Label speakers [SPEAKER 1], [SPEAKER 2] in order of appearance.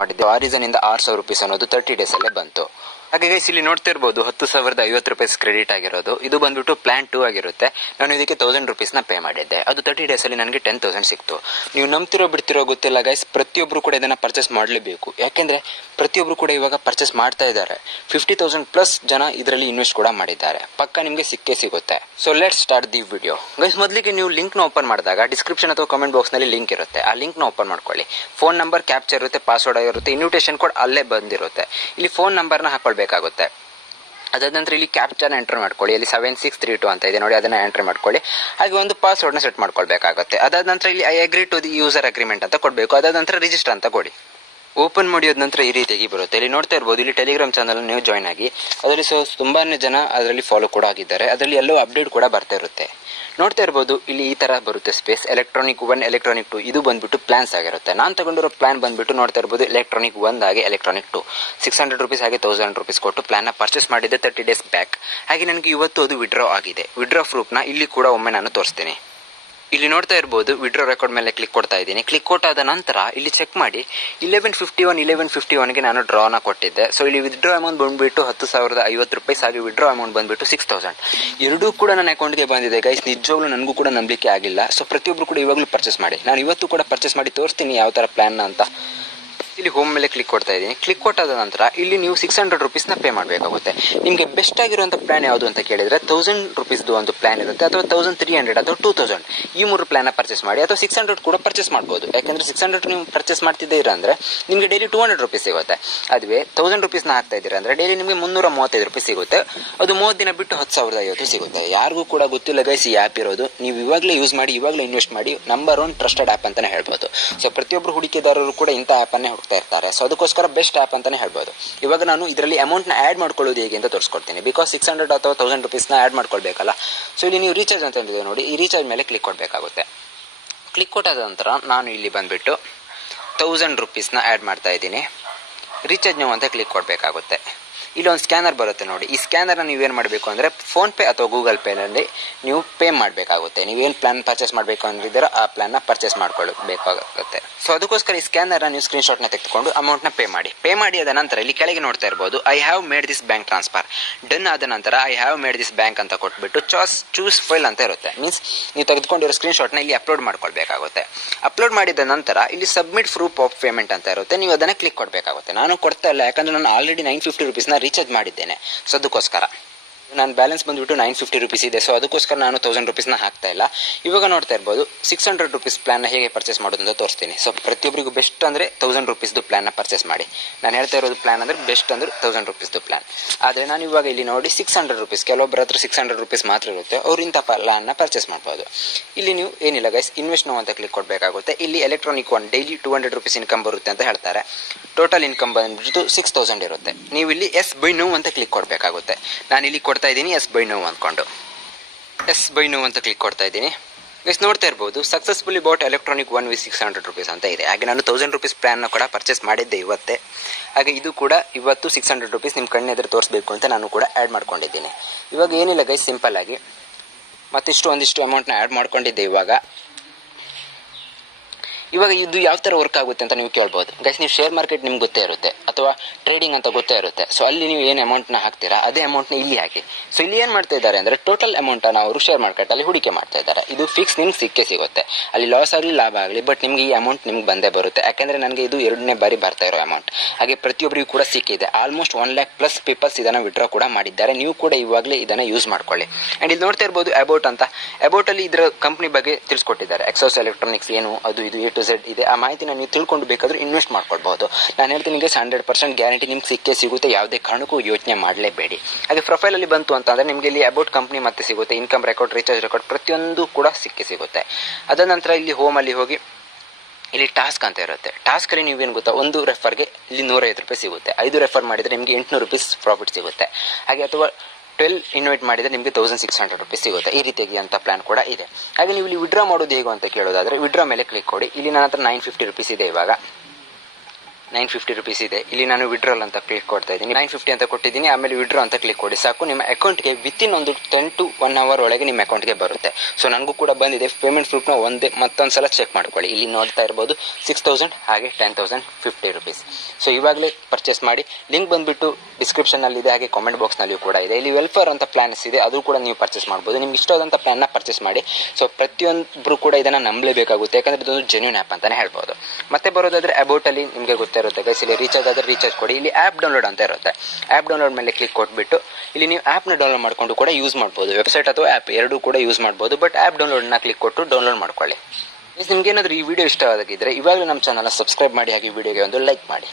[SPEAKER 1] ಮಾಡಿದ್ದೆ ಆ ರೀಸನ್ ಇಂದ ಆರು ಸಾವಿರ ರುಪೀಸ್ ಅನ್ನೋದು ತರ್ಟಿ ಡೇಸ್ ಅಲ್ಲೇ ಬಂತು. ಹಾಗೆ ಗೈಸ್ ಇಲ್ಲಿ ನೋಡ್ತಾ ಇರ್ಬೋದು ಹತ್ತು ಸಾವಿರದ ಐವತ್ತು ರೂಪೀಸ್ ಕ್ರೆಡಿಟ್ ಆಗಿರೋದು. ಇದು ಬಂದ್ಬಿಟ್ಟು ಪ್ಲಾನ್ ಟೂ ಆಗಿರುತ್ತೆ. ನಾನು ಇದಕ್ಕೆ ತೌಸಂಡ್ ರುಪೀಸ್ನ ಪೇ ಮಾಡಿದ್ದೆ. ಅದು ತರ್ಟಿ ಡೇಸಲ್ಲಿ ನನಗೆ ಟೆನ್ ತೌಸಂಡ್ ಸಿಕ್ತು. ನೀವು ನಂಬ್ತಿರೋ ಬಿಡ್ತಿರೋ ಗೊತ್ತಿಲ್ಲ ಗೈಸ್ ಪ್ರತಿಯೊಬ್ಬರು ಕೂಡ ಇದನ್ನ ಪರ್ಚೇಸ್ ಮಾಡಲೇಬೇಕು. ಯಾಕೆಂದ್ರೆ ಪ್ರತಿಯೊಬ್ಬರು ಕೂಡ ಇವಾಗ ಪರ್ಚೇಸ್ ಮಾಡ್ತಾ ಇದ್ದಾರೆ. ಫಿಫ್ಟಿ ತೌಸಂಡ್ ಪ್ಲಸ್ ಜನ ಇದರಲ್ಲಿ ಇನ್ವೆಸ್ಟ್ ಕೂಡ ಮಾಡಿದ್ದಾರೆ. ಪಕ್ಕ ನಿಮಗೆ ಸಿಕ್ಕೇ ಸಿಗುತ್ತೆ. So let start the video guys ಮೊದಲಿಗೆ ನೀವು ಲಿಂಕ್ನ ಓಪನ್ ಮಾಡಿದಾಗ ಡಿಸ್ಕ್ರಿಪ್ಷನ್ ಅಥವಾ ಕಮೆಂಟ್ ಬಾಕ್ಸ್ನಲ್ಲಿ ಲಿಂಕ್ ಇರುತ್ತೆ. ಆ ಲಿಂಕ್ನ ಓಪನ್ ಮಾಡ್ಕೊಳ್ಳಿ. ಫೋನ್ ನಂಬರ್ ಕ್ಯಾಪ್ಚರ್ ಇರುತ್ತೆ ಪಾಸ್ವರ್ಡ್ ಆಗಿರುತ್ತೆ ಇನ್ವಿಟೇಷನ್ ಕೋಡ್ ಅಲ್ಲೇ ಬಂದಿರುತ್ತೆ. ಇಲ್ಲಿ ಫೋನ್ ನಂಬರ್ನ ಹಾಕೊಳ್ಬೇಕಾಗುತ್ತೆ ಅದಾದ ನಂತರ ಇಲ್ಲಿ ಕ್ಯಾಪ್ಚರ್ನ ಎಂಟರ್ ಮಾಡ್ಕೊಳ್ಳಿ. ಇಲ್ಲಿ ಸೆವೆನ್ ಸಿಕ್ಸ್ ತ್ರೀ ಟು ಅಂತ ಇದೆ. ನೋಡಿ, ಅದನ್ನ ಎಂಟರ್ ಮಾಡ್ಕೊಳ್ಳಿ. ಹಾಗೆ ಒಂದು ಪಾಸ್ವರ್ಡ್ನ ಸೆಟ್ ಮಾಡ್ಕೊಳ್ಬೇಕಾಗುತ್ತೆ. ಅದಾದ ನಂತರ ಇಲ್ಲಿ I agree to the user agreement ಅಂತ ಕೊಡಬೇಕು. ಅದಾದ ನಂತರ ರಿಜಿಸ್ಟರ್ ಅಂತ ಕೊಡಿ. ಓಪನ್ ಮಾಡಿದ ನಂತರ ಈ ರೀತಿಯಾಗಿ ಬರುತ್ತೆ. ಇಲ್ಲಿ ನೋಡ್ತಾ ಇರ್ಬೋದು, ಇಲ್ಲಿ ಟೆಲಿಗ್ರಾಮ್ ಚಾನಲ್ ನೀವು ಜಾಯ್ನ್ ಆಗಿ, ಅದರಲ್ಲಿ ಸೊ ತುಂಬಾ ಜನ ಅದರಲ್ಲಿ ಫಾಲೋ ಕೂಡ ಆಗಿದ್ದಾರೆ. ಅದರಲ್ಲಿ ಎಲ್ಲೋ ಅಪ್ಡೇಟ್ ಕೂಡ ಬರ್ತಾ ಇರುತ್ತೆ. ನೋಡ್ತಾ ಇರ್ಬೋದು, ಇಲ್ಲಿ ಈ ತರ ಬರುತ್ತೆ space electronic one electronic two ಇದು ಬಂದ್ಬಿಟ್ಟು ಪ್ಲಾನ್ಸ್ ಆಗಿರುತ್ತೆ. ನಾನು ತಗೊಂಡಿರೋ ಪ್ಲಾನ್ ಬಂದ್ಬಿಟ್ಟು ನೋಡ್ತಾ ಇರ್ಬೋದು ಎಲೆಕ್ಟ್ರಾನಿಕ್ ಒನ್ ಹಾಗೆ electronic two six hundred rupees ಹಾಗೆ ತೌಸಂಡ್ ರುಪೀಸ್ ಕೊಟ್ಟು ಪ್ಲಾನ್ನ ಪರ್ಚೇಸ್ ಮಾಡಿದ್ದೆ ತರ್ಟಿ ಡೇಸ್ ಬ್ಯಾಕ್ ಹಾಗೆ ನನಗೆ ಇವತ್ತು ಅದು ವಿಡ್ರಾ ಆಗಿದೆ. ವಿಡ್ರಾ ಪ್ರೂಫ್ನ ಇಲ್ಲಿ ಕೂಡ ಒಮ್ಮೆ ನಾನು ತೋರಿಸ್ತೀನಿ. ಇಲ್ಲಿ ನೋಡ್ತಾ ಇರ್ಬೋದು ವಿಡ್ರೋ ರೆಕಾರ್ಡ್ ಮೇಲೆ ಕ್ಲಿಕ್ ಕೊಡ್ತಾ ಇದ್ದೀನಿ. ಕ್ಲಿಕ್ ಕೊಟ್ಟಾದ ನಂತರ ಇಲ್ಲಿ ಚೆಕ್ ಮಾಡಿ eleven fifty one eleven fifty ಒನ್ಗೆ ನಾನು ಡ್ರಾನ ಕೊಟ್ಟಿದ್ದೆ. ಸೊ ಇಲ್ಲಿ ವಿಡ್ರಾ ಅಮೌಂಟ್ ಬಂದ್ಬಿಟ್ಟು ಹತ್ತು ಸಾವಿರದ ಐವತ್ತು ರೂಪಾಯಿ ಹಾಗೆ ವಿಡ್ರಾ ಅಮೌಂಟ್ ಬಂದ್ಬಿಟ್ಟು ಸಿಕ್ಸ್ ತೌಸಂಡ್ ಎರಡೂ ಕೂಡ ನನ್ನ ಅಕೌಂಟ್ಗೆ ಬಂದಿದೆ ಗೈಸ್ ನಿಜವಾಗ್ಲೂ ನನಗೂ ಕೂಡ ನಂಬಿಕೆ ಆಗಿಲ್ಲ. ಸೊ ಪ್ರತಿಯೊಬ್ಬರು ಕೂಡ ಇವಾಗಲೂ ಪರ್ಚೇಸ್ ಮಾಡಿ. ನಾನು ಇವತ್ತು ಕೂಡ ಪರ್ಚೇಸ್ ಮಾಡಿ ತೋರಿಸ್ತೀನಿ ಯಾವ ಥರ ಪ್ಲ್ಯಾನ್ ಅಂತ. ಇಲ್ಲಿ ಹೋಮ್ ಮೇಲೆ ಕ್ಲಿಕ್ ಕೊಡ್ತಾ ಇದ್ದೀನಿ. ಕ್ಲಿಕ್ ಕೊಟ್ಟಾದ ನಂತರ ಇಲ್ಲಿ ನೀವು ಸಿಕ್ಸ್ ಹಂಡ್ರೆಡ್ ರುಪೀಸ್ನ ಪೇ ಮಾಡಬೇಕಾಗುತ್ತೆ. ನಿಮಗೆ ಬೆಸ್ಟ್ ಆಗಿರುವಂಥ ಪ್ಲಾನ್ ಯಾವುದು ಅಂತ ಕೇಳಿದರೆ ತೌಸಂಡ್ ರುಪೀಸ್ದು ಒಂದು ಪ್ಲಾನ್ ಇರುತ್ತೆ. ಅಥವಾ ತೌಸಂಡ್ ತ್ರೀ ಹಂಡ್ರೆಡ್ ಅಥವಾ ಟೂ ತೌಸಂಡ್ ಈ ಮೂರು ಪ್ಲಾನ್ನ ಪರ್ಚೇಸ್ ಮಾಡಿ ಅಥವಾ ಸಿಕ್ಸ್ ಹಂಡ್ರೆಡ್ ಕೂಡ ಪರ್ಚೇಸ್ ಮಾಡ್ಬೋದು. ಯಾಕಂದ್ರೆ ಸಿಕ್ಸ್ ಹಂಡ್ರೆಡ್ ನೀವು ಪರ್ಚೇಸ್ ಮಾಡ್ತಿದ್ದೀರಾ ಅಂದರೆ ನಿಮಗೆ ಡೈಲಿ ಟೂ ಹಂಡ್ರೆಡ್ ರುಪೀಸ್ ಸಿಗುತ್ತೆ. ಅದುವೇ ತೌಸಂಡ್ ರುಪೀಸ್ನ ಹಾಕ್ತಾ ಇದ್ದೀರಾ ಅಂದರೆ ಡೈಲಿ ನಿಮಗೆ ಮುನ್ನೂರ ಮೂವತ್ತೈದು ರೂಪಾಯಿ ಸಿಗುತ್ತೆ. ಅದು ಮೂವತ್ತು ದಿನ ಬಿಟ್ಟು ಹತ್ತು ಸಾವಿರದ ಐವತ್ತು ಸಿಗುತ್ತೆ. ಯಾರಿಗೂ ಕೂಡ ಗೊತ್ತಿಲ್ಲ ಗೈಸ್ ಈ ಆ್ಯಪ್ ಇರೋದು. ನೀವು ಇವಾಗಲೇ ಯೂಸ್ ಮಾಡಿ, ಇವಾಗಲೇ ಇನ್ವೆಸ್ಟ್ ಮಾಡಿ ನಂಬರ್ ಒನ್ ಟ್ರಸ್ಟೆಡ್ ಆ್ಯಪ್ ಅಂತಲೇ ಹೇಳ್ಬೋದು. ಸೊ ಪ್ರತಿಯೊಬ್ಬರು ಹೂಡಿಕೆದಾರರು ಕೂಡ ಇಂಥ ಆ್ಯಪನ್ನೇ ಹುಡುಕ್ತಾ ಇರ್ತಾರೆ. ಸೊ ಅದಕ್ಕೋಸ್ಕರ ಬೆಸ್ಟ್ ಆ್ಯಪ್ ಅಂತಾನೆ ಹೇಳ್ಬೋದು. ಇವಾಗ ನಾನು ಇದರಲ್ಲಿ ಅಮೌಂಟ್ನ ಆ್ಯಡ್ ಮಾಡ್ಕೊಳ್ಳೋದು ಹೇಗೆ ಅಂತ ತೋರಿಸ್ಕೊಡ್ತೀನಿ. ಬಿಕಾಸ್ ಸಿಕ್ಸ್ ಹಂಡ್ರೆಡ್ ಅಥವಾ ತೌಸಂಡ್ ರುಪೀಸ್ನ ಆ್ಯಡ್ ಮಾಡ್ಕೊಳ್ಬೇಕಲ್ಲ. ಸೊ ಇಲ್ಲಿ ನೀವು ರೀಚಾರ್ಜ್ ಅಂತ ಇದೆ ನೋಡಿ, ಈ ರೀಚಾರ್ಜ್ ಮೇಲೆ ಕ್ಲಿಕ್ ಕೊಡಬೇಕಾಗುತ್ತೆ. ಕ್ಲಿಕ್ ಕೊಟ್ಟಾದ ನಂತರ ನಾನು ಇಲ್ಲಿ ಬಂದುಬಿಟ್ಟು ತೌಸಂಡ್ ರುಪೀಸ್ನ ಆ್ಯಡ್ ಮಾಡ್ತಾ ಇದ್ದೀನಿ. ರೀಚಾರ್ಜ್ ನೀವು ಅಂತ ಕ್ಲಿಕ್ ಕೊಡಬೇಕಾಗುತ್ತೆ. ಇಲ್ಲೊಂದು ಸ್ಕ್ಯಾನರ್ ಬರುತ್ತೆ ನೋಡಿ. ಈ ಸ್ಕ್ಯಾನರ್ನ ನೀವೇನು ಮಾಡಬೇಕು ಅಂದರೆ ಫೋನ್ಪೇ ಅಥವಾ ಗೂಗಲ್ ಪೇನಲ್ಲಿ ನೀವು ಪೇ ಮಾಡಬೇಕಾಗುತ್ತೆ. ನೀವೇನು ಪ್ಲಾನ್ ಪರ್ಚೇಸ್ ಮಾಡಬೇಕು ಅಂದಿದ್ದೀರೋ ಆ ಪ್ಲಾನ್ನ ಪರ್ಚೇಸ್ ಮಾಡ್ಕೊಳ್ಬೇಕಾಗುತ್ತೆ. ಸೊ ಅದಕ್ಕೋಸ್ಕರ ಈ ಸ್ಕ್ಯಾನರ್ನ ನೀವು ಸ್ಕ್ರೀನ್ಶಾಟ್ನ ತೆಗೆದುಕೊಂಡು ಅಮೌಂಟ್ನ ಪೇ ಮಾಡಿ. ಪೇ ಮಾಡಿ ಆದ ನಂತರ ಇಲ್ಲಿ ಕೆಳಗೆ ನೋಡ್ತಾ ಇರ್ಬೋದು I have made this bank transfer done ಆದ ನಂತರ I have made this bank ಅಂತ ಕೊಟ್ಬಿಟ್ಟು ಚಾಸ್ ಚೂಸ್ ಫೈಲ್ ಅಂತ ಇರುತ್ತೆ. ಮೀನ್ಸ್ ನೀವು ತೆಗೆದುಕೊಂಡಿರೋ ಸ್ಕ್ರೀನ್ಶಾಟ್ನ ಇಲ್ಲಿ ಅಪ್ಲೋಡ್ ಮಾಡ್ಕೊಳ್ಬೇಕಾಗುತ್ತೆ. ಅಪ್ಲೋಡ್ ಮಾಡಿದ ನಂತರ ಇಲ್ಲಿ ಸಬ್ಮಿಟ್ ಪ್ರೂಫ್ ಆಫ್ ಪೇಮೆಂಟ್ ಅಂತ ಇರುತ್ತೆ. ನೀವು ಅದನ್ನು ಕ್ಲಿಕ್ ಕೊಡಬೇಕಾಗುತ್ತೆ. ನಾನು ಕೊಡ್ತಾ ಇಲ್ಲ, ಯಾಕಂದ್ರೆ ನಾನು ಆಲ್ರೆಡಿ ನೈನ್ ಫಿಫ್ಟಿ ರುಪೀಸ್ನ ರೀಚಾರ್ಜ್ ಮಾಡಿದ್ದೇನೆ. ಸೊ ನನ್ನ ಬ್ಯಾಲೆನ್ಸ್ ಬಂದುಬಿಟ್ಟು ನೈನ್ ಫಿಫ್ಟಿ ರುಪೀಸ್ ಇದೆ. ಸೊ ಅದಕ್ಕೋಸ್ಕರ ನಾನು ತೌಸಂಡ್ ರುಪೀಸ್ನ ಹಾಕ್ತಾ ಇಲ್ಲ. ಇವಾಗ ನೋಡ್ತಾ ಇರ್ಬೋದು ಸಿಕ್ಸ್ ಹಂಡ್ರೆಡ್ ರುಪೀಸ್ ಪ್ಲಾನ್ನ ಹೇಗೆ ಪರ್ಚೇಸ್ ಮಾಡೋದು ಅಂತ ತೋರಿಸ್ತೀನಿ. ಸೊ ಪ್ರತಿಯೊಬ್ಬರಿಗೂ ಬೆಸ್ಟ್ ಅಂದರೆ ತೌಸಂಡ್ ರುಪೀಸ್ದು ಪ್ಲಾನ್ನ ಪರ್ಚೇಸ್ ಮಾಡಿ. ನಾನು ಹೇಳ್ತಾ ಇರೋದು ಪ್ಲಾನ್ ಅಂದರೆ ಬೆಸ್ಟ್ ಅಂದರೆ ತೌಸಂಡ್ ರುಪೀಸ್ದು ಪ್ಲಾನ್ ಆದರೆ ನಾನು ಇವಾಗ ಇಲ್ಲಿ ನೋಡಿ ಸಿಕ್ಸ್ ಹಂಡ್ರೆಡ್ ರುಪೀಸ್ ಕೆಲವೊಬ್ಬರ ಹತ್ರ ಸಿಕ್ಸ್ ಹಂಡ್ರೆಡ್ ರುಪೀಸ್ ಮಾತ್ರ ಇರುತ್ತೆ. ಅವ್ರು ಇಂಥ ಪ್ಲಾನ್ನ ಪರ್ಚೇಸ್ ಮಾಡ್ಬೋದು. ಇಲ್ಲಿ ನೀವು ಏನಿಲ್ಲ ಗೈಸ್ ಇನ್ವೆಸ್ಟ್ ನೋ ಅಂತ ಕ್ಲಿಕ್ ಕೊಡಬೇಕಾಗುತ್ತೆ. ಇಲ್ಲಿ electronic one daily two hundred rupees income ಬರುತ್ತೆ ಅಂತ ಹೇಳ್ತಾರೆ. ಟೋಟಲ್ ಇನ್ಕಮ್ ಬಂದ್ಬಿಟ್ಟು ಸಿಕ್ಸ್ ತೌಸಂಡ್ ಇರುತ್ತೆ. ನೀವು ಇಲ್ಲಿ ಎಸ್ ಬೈ ನೋ ಅಂತ ಕ್ಲಿಕ್ ಕೊಡಬೇಕಾಗುತ್ತೆ. ನಾನು ಇಲ್ಲಿ ಕೊಡ್ತಾ ಇದ್ದೀನಿ, ಎಸ್ ಬೈ ನೋ ಅಂದ್ಕೊಂಡು ಎಸ್ ಬೈ ನೋವು ಅಂತ ಕ್ಲಿಕ್ ಕೊಡ್ತಾ ಇದ್ದೀನಿ. ಗೈಸ್ ನೋಡ್ತಾ ಇರ್ಬೋದು successfully bought electronic one V six hundred rupees ಅಂತ ಇದೆ. ಹಾಗೆ ನಾನು ತೌಸಂಡ್ ರುಪೀಸ್ ಪ್ಲಾನ್ನ ಕೂಡ ಪರ್ಚೇಸ್ ಮಾಡಿದ್ದೆ ಇವತ್ತೇ. ಹಾಗೆ ಇದು ಕೂಡ ಇವತ್ತು ಸಿಕ್ಸ್ ಹಂಡ್ರೆಡ್ ರುಪೀಸ್ ನಿಮ್ಮ ಕಣ್ಣೆದುರು ತೋರಿಸ್ಬೇಕು ಅಂತ ನಾನು ಕೂಡ ಆ್ಯಡ್ ಮಾಡ್ಕೊಂಡಿದ್ದೀನಿ. ಇವಾಗ ಏನಿಲ್ಲ ಗೈಸ್ ಸಿಂಪಲ್ ಆಗಿ. ಮತ್ತಿಷ್ಟು ಒಂದಿಷ್ಟು ಅಮೌಂಟ್ನ ಆ್ಯಡ್ ಮಾಡ್ಕೊಂಡಿದ್ದೆ ಇವಾಗ. ಇವಾಗ ಇದು ಯಾವ ಥರ ವರ್ಕ್ ಆಗುತ್ತೆ ಅಂತ ನೀವು ಕೇಳ್ಬೋದು. ಗೈಸ್ ನೀವು ಶೇರ್ ಮಾರ್ಕೆಟ್ ನಿಮ್ಗೆ ಗೊತ್ತೇ ಇರುತ್ತೆ, ಅಥವಾ ಟ್ರೇಡಿಂಗ್ ಅಂತ ಗೊತ್ತೇ ಇರುತ್ತೆ. ಸೊ ಅಲ್ಲಿ ನೀವು ಏನು ಅಮೌಂಟ್ನ ಹಾಕ್ತೀರಾ, ಅದೇ ಅಮೌಂಟ್ನ ಇಲ್ಲಿ ಹಾಕಿ. ಸೊ ಇಲ್ಲಿ ಏನು ಮಾಡ್ತಾ ಇದ್ದಾರೆ ಅಂದರೆ ಟೋಟಲ್ ಅಮೌಂಟನ್ನು ಅವರು ಶೇರ್ ಮಾರ್ಕೆಟಲ್ಲಿ ಹೂಡಿಕೆ ಮಾಡ್ತಾ ಇದ್ದಾರೆ. ಇದು ಫಿಕ್ಸ್ ನಿಮ್ಗೆ ಸಿಕ್ಕೇ ಸಿಗುತ್ತೆ. ಅಲ್ಲಿ ಲಾಸ್ ಆಗಲಿ, ಲಾಭ ಆಗಲಿ ಬಟ್ ನಿಮ್ಗೆ ಈ ಅಮೌಂಟ್ ನಿಮ್ಗೆ ಬಂದೇ ಬರುತ್ತೆ. ಯಾಕೆಂದರೆ ನನಗೆ ಇದು ಎರಡನೇ ಬಾರಿ ಬರ್ತಾ ಇರೋ ಅಮೌಂಟ್ ಹಾಗೆ ಪ್ರತಿಯೊಬ್ಬರಿಗೂ ಕೂಡ ಸಿಕ್ಕಿದೆ. Almost one lakh plus peoples ಇದನ್ನು ವಿಡ್ರಾ ಕೂಡ ಮಾಡಿದ್ದಾರೆ. ನೀವು ಕೂಡ ಇವಾಗಲೇ ಇದನ್ನು ಯೂಸ್ ಮಾಡ್ಕೊಳ್ಳಿ. ಆ್ಯಂಡ್ ಇಲ್ಲಿ ನೋಡ್ತಾ ಇರ್ಬೋದು ಅಬೌಟ್ ಅಂತ. ಅಬೌಟಲ್ಲಿ ಇದರ ಕಂಪ್ನಿ ಬಗ್ಗೆ ತಿಳಿಸ್ಕೊಟ್ಟಿದ್ದಾರೆ. ಎಕ್ಸೋಸ್ ಎಲೆಕ್ಟ್ರಾನಿಕ್ಸ್ ಏನು, ಅದು ಇದು ಟು ಝೆಡ್ ಇದೆ. ಆ ಮಾಹಿತಿನ ನೀವು ತಿಳ್ಕೊಂಡು ಬೇಕಾದರೂ ಇನ್ವೆಸ್ಟ್ ಮಾಡ್ಕೊಳ್ಬಹುದು. ನಾನು ಹೇಳ್ತೀನಿ, ನಿಮಗೆ ಹಂಡ್ರೆಡ್ ಪರ್ಸೆಂಟ್ ಗ್ಯಾರಂಟಿ ನಿಮ್ಗೆ ಸಿಕ್ಕೇ ಸಿಗುತ್ತೆ. ಯಾವುದೇ ಕಾರಣಕ್ಕೂ ಯೋಚನೆ ಮಾಡಲೇಬೇಡಿ. ಹಾಗೆ ಪ್ರೊಫೈಲಲ್ಲಿ ಬಂತು ಅಂತಂದರೆ ನಿಮಗೆ ಇಲ್ಲಿ ಅಬೌಟ್ ಕಂಪ್ನಿ ಮತ್ತೆ ಸಿಗುತ್ತೆ. ಇನ್ಕಮ್ ರೆಕಾರ್ಡ್ ರೀಚಾರ್ಜ್ ರೆಕಾರ್ಡ್ ಪ್ರತಿಯೊಂದು ಕೂಡ ಸಿಕ್ಕಿ ಸಿಗುತ್ತೆ. ಅದ ನಂತರ ಇಲ್ಲಿ ಹೋಮಲ್ಲಿ ಹೋಗಿ ಇಲ್ಲಿ ಟಾಸ್ಕ್ ಅಂತ ಇರುತ್ತೆ. ಟಾಸ್ಕಲ್ಲಿ ನೀವೇನು ಗೊತ್ತಾ? ಒಂದು ರೆಫರ್ಗೆ ಇಲ್ಲಿ ನೂರೈವತ್ತು ರೂಪಾಯಿ ಸಿಗುತ್ತೆ. ಐದು ರೆಫರ್ ಮಾಡಿದ್ರೆ ನಿಮಗೆ ಎಂಟುನೂರು ರುಪೀಸ್ ಪ್ರಾಫಿಟ್ ಸಿಗುತ್ತೆ. ಹಾಗೆ ಅಥವಾ ಟ್ವೆಲ್ ಇನ್ವೈಟ್ ಮಾಡಿದ್ರೆ ನಿಮಗೆ ತೌಸಂಡ್ ಸಿಕ್ಸ್ ಹಂಡ್ರೆಡ್ ರುಪೀಸ್ ಸಿಗುತ್ತೆ. ಈ ರೀತಿಯಾಗಿ ಅಂತ ಪ್ಲಾನ್ ಕೂಡ ಇದೆ. ಹಾಗೆ ನೀವು ಇಲ್ಲಿ ವಿಡ್ರಾ ಮಾಡೋದು ಹೇಗೆ ಅಂತ ಕೇಳೋದಾದರೆ ವಿಡ್ರಾ ಮೇಲೆ ಕ್ಲಿಕ್ ಕೊಡಿ ಇಲ್ಲಿ ನನ್ನ ಹತ್ರ ನೈನ್ ಫಿಫ್ಟಿ ರುಪೀಸ್ ಇದೆ ಇವಾಗ. ನೈನ್ ಫಿಫ್ಟಿ ರುಪೀಸ್ ಇದೆ. ಇಲ್ಲಿ ನಾನು ವಿಡ್ರಾಲ್ ಅಂತ ಕ್ಲಿಕ್ ಕೊಡ್ತಾ ಇದ್ದೀನಿ. ನೈನ್ ಫಿಫ್ಟಿ ಅಂತ ಕೊಟ್ಟಿದ್ದೀನಿ. ಆಮೇಲೆ ವಿಡ್ರಾ ಅಂತ ಕ್ಲಿಕ್ ಕೊಡಿ. ಸಾಕು, ನಿಮ್ಮ ಅಕೌಂಟ್ಗೆ ವಿತಿನ್ ಒಂದು ಟೆನ್ ಟು ಒನ್ ಅವರ್ ಒಳಗೆ ನಿಮ್ಮ ಅಕೌಂಟ್ಗೆ ಬರುತ್ತೆ. ಸೊ ನನಗೂ ಕೂಡ ಬಂದಿದೆ. ಪೇಮೆಂಟ್ ಪ್ರೂಫ್ನ ಒಂದೇ, ಮತ್ತೊಂದು ಸಲ ಚೆಕ್ ಮಾಡ್ಕೊಳ್ಳಿ. ಇಲ್ಲಿ ನೋಡ್ತಾ ಇರ್ಬೋದು ಸಿಕ್ಸ್ ತೌಸಂಡ್ ಹಾಗೆ ten thousand fifty rupees. So ಇವಾಗಲೇ ಪರ್ಚೇಸ್ ಮಾಡಿ. ಲಿಂಕ್ ಬಂದುಬಿಟ್ಟು ಡಿಸ್ಕ್ರಿಪ್ಷನಲ್ಲಿದೆ ಹಾಗೆ ಕಾಮೆಂಟ್ ಬಾಕ್ಸ್ನಲ್ಲಿಯೂ ಕೂಡ ಇದೆ. ಇಲ್ಲಿ ವೆಲ್ಫೇರ್ ಅಂತ ಪ್ಲಾನ್ಸ್ ಇದೆ. ಅದು ಕೂಡ ನೀವು ಪರ್ಚೇಸ್ ಮಾಡ್ಬೋದು. ನಿಮ್ಗೆ ಇಷ್ಟವಾದಂಥ ಪ್ಲಾನ್ನ ಪರ್ಚೇಸ್ ಮಾಡಿ. ಸೊ ಪ್ರತಿಯೊಬ್ಬರು ಕೂಡ ಇದನ್ನು ನಂಬಲೇಬೇಕಾಗುತ್ತೆ. ಯಾಕಂದರೆ ಇದೊಂದು ಜೆನ್ಯೂನ್ ಆ್ಯಪ್ ಅಂತಲೇ ಹೇಳ್ಬೋದು. ಮತ್ತೆ ಬರೋದಾದ್ರೆ ಅಬೌಟಲ್ಲಿ ನಿಮಗೆ ಗೊತ್ತಿರುತ್ತೆ ಗೈಸ್ ಇಲ್ಲಿ ರೀಚಾರ್ಜ್ ಆದರೆ ರೀಚಾರ್ಜ್ ಕೊಡಿ. ಇಲ್ಲಿ ಆ್ಯಪ್ ಡೌನ್ಲೋಡ್ ಅಂತ ಇರುತ್ತೆ. ಆ್ಯಪ್ ಡೌನ್ಲೋಡ್ ಮೇಲೆ ಕ್ಲಿಕ್ ಕೊಟ್ಬಿಟ್ಟು ಇಲ್ಲಿ ನೀವು ಆ್ಯಪ್ನ ಡೌನ್ಲೋಡ್ ಮಾಡಿಕೊಂಡು ಕೂಡ ಯೂಸ್ ಮಾಡ್ಬೋದು. ವೆಬ್ಸೈಟ್ ಅಥವಾ ಆ್ಯಪ್ ಎರಡೂ ಕೂಡ ಯೂಸ್ ಮಾಡ್ಬೋದು. ಬಟ್ ಆ್ಯಪ್ ಡೌನ್ಲೋಡ್ನ ಕ್ಲಿಕ್ ಕೊಟ್ಟು ಡೌನ್ಲೋಡ್ ಮಾಡ್ಕೊಳ್ಳಿ. ನಿಮ್ಗೆ ಏನಾದರೂ ಈ ವಿಡಿಯೋ ಇಷ್ಟವಾಗಿದ್ದರೆ ಇವಾಗಲೂ ನಮ್ಮ ಚಾನಲ್ನ ಸಬ್ಸ್ಕ್ರೈಬ್ ಮಾಡಿ ಹಾಗೆ ವಿಡಿಯೋಗೆ ಒಂದು ಲೈಕ್ ಮಾಡಿ.